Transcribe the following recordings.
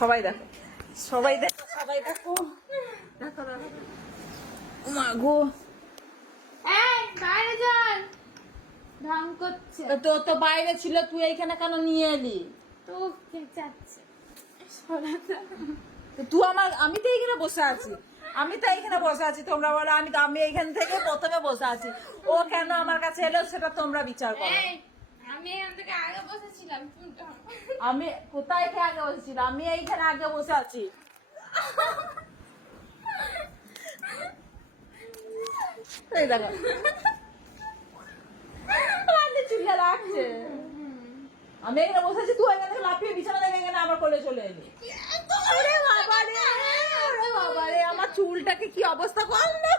সবাই দেখো, সবাই দেখো, সবাই দেখো, দেখো দেখো। মা গো, বাইরে চল, ঢং করছে। তো তো বাইরে ছিল, তুই এইখানে কেন নিয়ে এলি? তো কে যাচ্ছে? তুই আমার, আমি তো এইখানে বসে আছি, আমি তো এইখানে বসে আছি, তোমরা বলো আমি আমি এইখান থেকে প্রথমে বসে আছি, ও কেন আমার কাছে এলো সেটা তোমরা বিচার করো। আমি এখান থেকে আগে বসেছিলাম। আমি কোথায় কে আগে বসেছিলাম? আমি এইখানে আগে বসে আছি। এই দেখো চুলিয়া লাগছে, আমি এখানে বসে আছি, তুই এখান থেকে লাফিয়ে বিছানা থেকে এখানে আমার কোলে চলে এলি। ওরে বাবা রে, ওরে বাবা রে, আমার চুলটাকে কি অবস্থা করলো।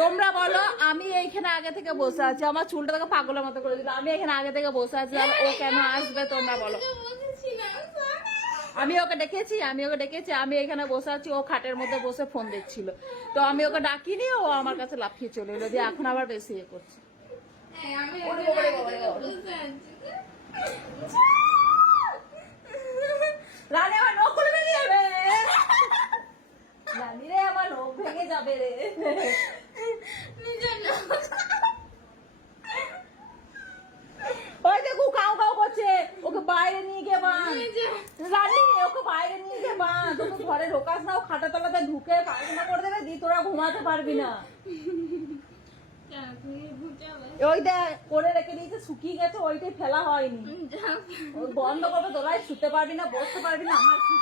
তোমরা বলো, আমি এইখানে আগে থেকে বসে আছি, আমার চুলটা থেকে পাগলের মতো করে দিল, আমি এখানে আগে থেকে বসে আছি, আর ও কেন আসবে তোমরা বলো। আমি ওকে ডেকেছি, আমি এখানে বসে আছি, ও খাটের মধ্যে বসে ফোন দেখছিল, তো আমি ওকে ডাকিনি, ও আমার কাছে লাফিয়ে চলে এলো, দিয়ে এখন আবার বেশি ইয়ে করছে। রানী আমার নখ খুলে বেরিয়ে যাবে, রানী রে আমার নখ ভেঙে যাবে রে। ওই দেখো কাউ কাউ করছে, ওকে বাইরে নিয়ে গিয়ে বাঁধ রানী, ওকে বাইরে নিয়ে গিয়ে বাঁধ, ওকে ঘরে ঢোকাস না, ও খাটের তলাতে ঢুকে পায়খানা করে দেবে, দি তোরা ঘুমাতে পারবি না। ওই দেখ করে রেখে দিয়েছে, শুকিয়ে গেছে, ওইটাই ফেলা হয়নি, বন্ধ করবে, দোলায় শুতে পারবি না, বসতে পারবি না, আমার কি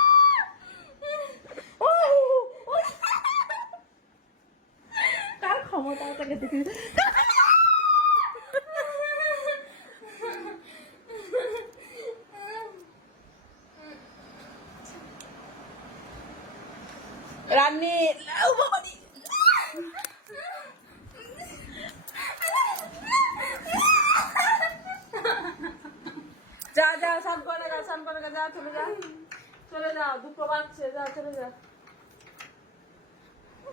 কার ক্ষমতা তাকে দেখি। রানী যা যা, স্নান করে যা, স্নান করে যা, চলে যা, চলে যা, দুটো বাজছে, যা চলে যা।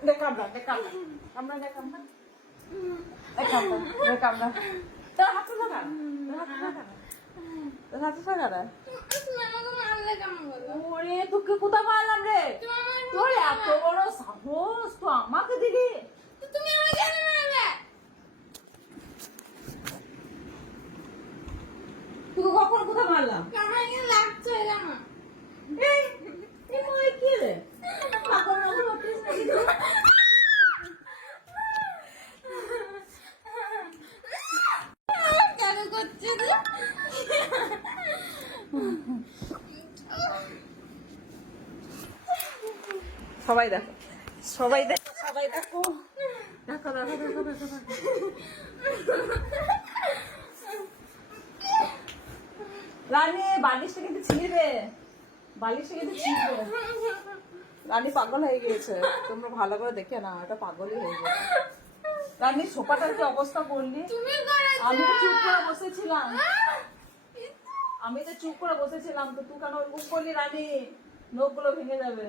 দেখ আমরা, দেখ আমরা, আমরা দেখ আমরা, দেখ আমরা, দেখ আমরা, তোর হাতে থাকা, তোর হাতে থাকা, তোর হাতে থাকা রে। ওরে তোকে কোথায় মারলাম রে? তোর এত বড় সাহস, তো আমাকে দিলি? তুমি আমাকে কেন মারলে? তোকে কখন কোথায় মারলাম? আমার এখানে লাগছে জামা। এই এই মই কি রে? পাগল পাগল হচ্ছিস নাকি তুই? কেন করছিস? সবাই দেখো, সবাই দেখো, সবাই দেখো, দেখো দেখো দেখো দেখো দেখো। রানী বালিশটা কিন্তু ছিঁড়বে, বালিশটা কিন্তু ছিঁড়বে। রানী পাগল হয়ে গিয়েছে, তোমরা ভালো করে দেখে না, এটা পাগলই হয়ে গেছে। রানী সোফাটার কি অবস্থা করলি? আমি তো চুপ করে বসেছিলাম, আমি তো চুপ করে বসেছিলাম, তো তুই কেন ওরকম করলি? রানী নখগুলো ভেঙে যাবে।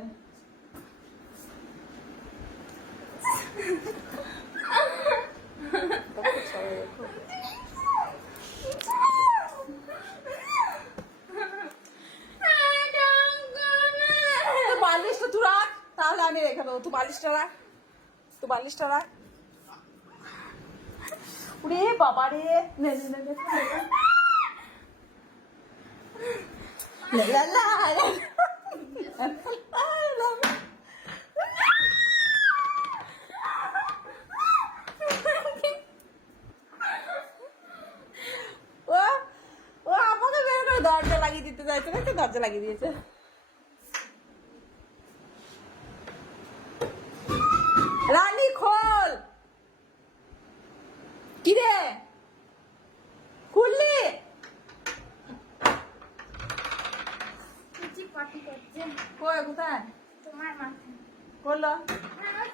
বালিশটা তুই রাখ, তাহলে আমি রেখে দেবো, তুই বালিশটা রাখ, তুই বালিশটা রাখ। ওরে বাবা রে, নে নে নে নে লা লা লা। ও ও আমাকে বের করে দরজা লাগিয়ে দিতে চাইছে না, দরজা লাগিয়ে দিয়েছে। রানী খোল, কি রে খুললি? পাটি করছে কই কোথায় তোমার মাথায়। করলো? আমার